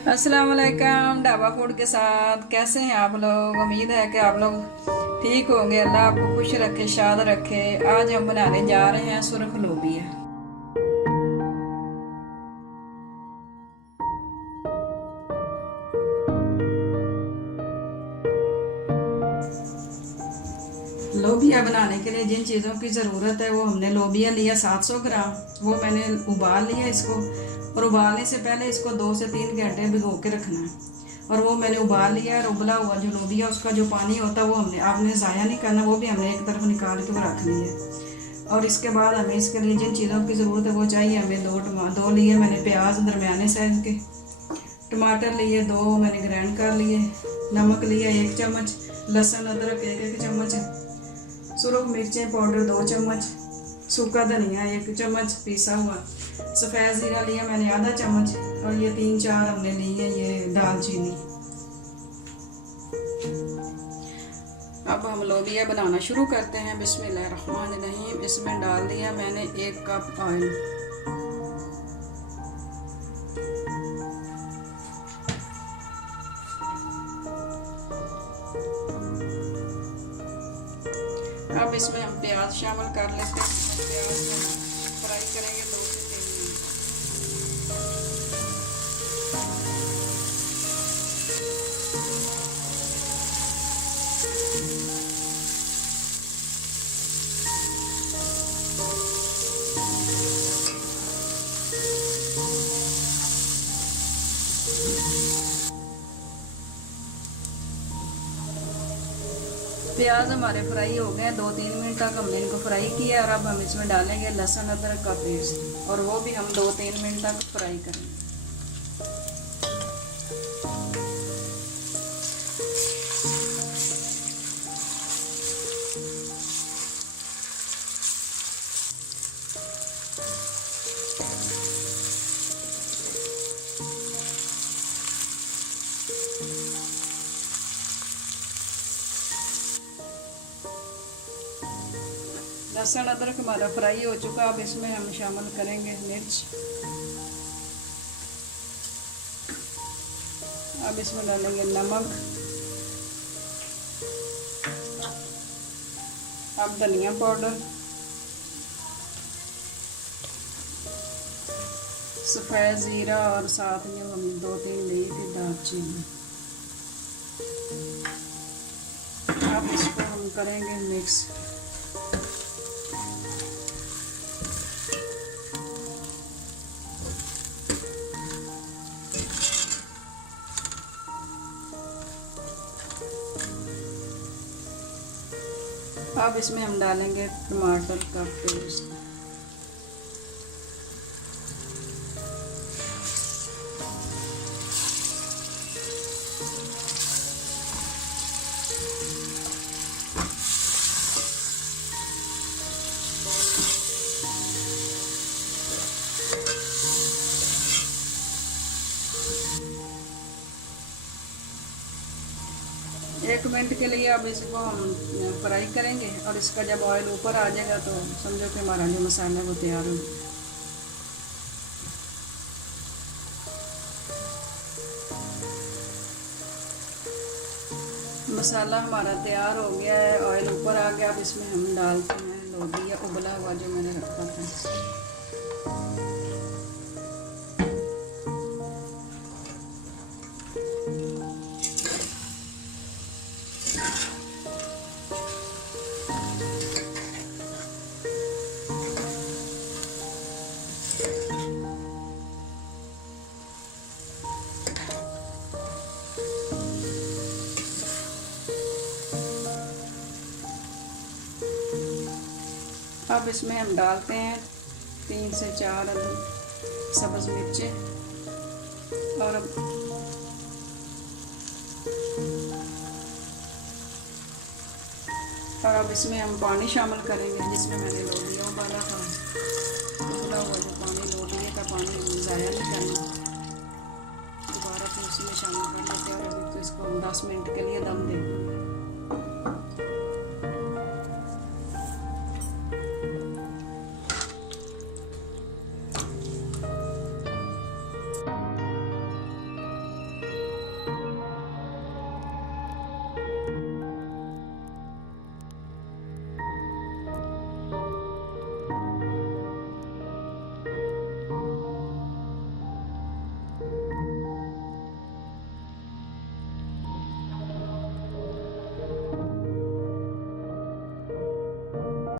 अस्सलाम वालेकुम। ढाबा फूड के साथ कैसे हैं आप लोग? उम्मीद है कि आप लोग ठीक होंगे। अल्लाह आपको खुश रखे, शाद रखे। आज हम बनाने जा रहे हैं सुरख लोबिया। लोबिया बनाने के लिए जिन चीज़ों की ज़रूरत है वो हमने लोबिया लिया 700 ग्राम। वो मैंने उबाल लिया इसको, और उबालने से पहले इसको 2 से 3 घंटे भिगो के रखना है। और वो मैंने उबाल लिया है। और उबला हुआ जो लोबिया उसका जो पानी होता है वो आपने ज़ाया नहीं करना, वो भी हमने एक तरफ निकाल के वो रख लिया है। और इसके बाद हमें इसके लिए जिन चीज़ों की ज़रूरत है वो चाहिए हमें दो लिए मैंने प्याज दरमियाने साइज़ के, टमाटर लिए 2 मैंने ग्राइंड कर लिए, नमक लिया 1 चम्मच, लहसुन अदरक 1 चम्मच, सुरख मिर्चें पाउडर 2 चम्मच, सूखा धनिया 1 चम्मच पिसा हुआ, सफ़ेद ज़ीरा लिया मैंने आधा चम्मच, और ये 3-4 हमने लिए ये दालचीनी। अब हम लोबिया बनाना शुरू करते हैं। बिस्मिल्लाहिर्रहमानिर्रहीम। इसमें डाल दिया मैंने 1 कप ऑयल। अब इसमें हम प्याज शामिल कर लेते हैं। प्याज को फ्राई करेंगे 2 से 3 मिनट। प्याज हमारे फ्राई हो गए। 2-3 मिनट तक हमने इनको फ्राई किया। और अब हम इसमें डालेंगे लहसुन अदरक का पेस्ट, और वो भी हम 2-3 मिनट तक फ्राई करेंगे। लहसुन अदरक हमारा फ्राई हो चुका। अब इसमें हम शामिल करेंगे मिर्च। अब इसमें डालेंगे नमक। अब धनिया पाउडर, सफ़ेद ज़ीरा, और साथ में हम 2-3 ली थी दालचीनी। अब इसको हम करेंगे मिक्स। अब इसमें हम डालेंगे टमाटर का पेस्ट। एक मिनट के लिए अब इसको हम फ्राई करेंगे। और इसका जब ऑयल ऊपर आ जाएगा तो समझो कि हमारा जो मसाला है वो तैयार हो गया। मसाला हमारा तैयार हो गया है, ऑयल ऊपर आ गया। अब इसमें हम डालते हैं लोबिया उबला हुआ जो मैंने रखा था। अब इसमें हम डालते हैं 3 से 4 सब्ज़ मिर्चें। और अब इसमें हम पानी शामिल करेंगे जिसमें मैंने लोबिया उबाला था। उबला हुआ जो पानी, लोबिया का पानी ज़ाया नहीं करना, दोबारा फिर उसमें शामिल कर लेते हैं। और अभी तो इसको हम 10 मिनट के लिए दम देंगे।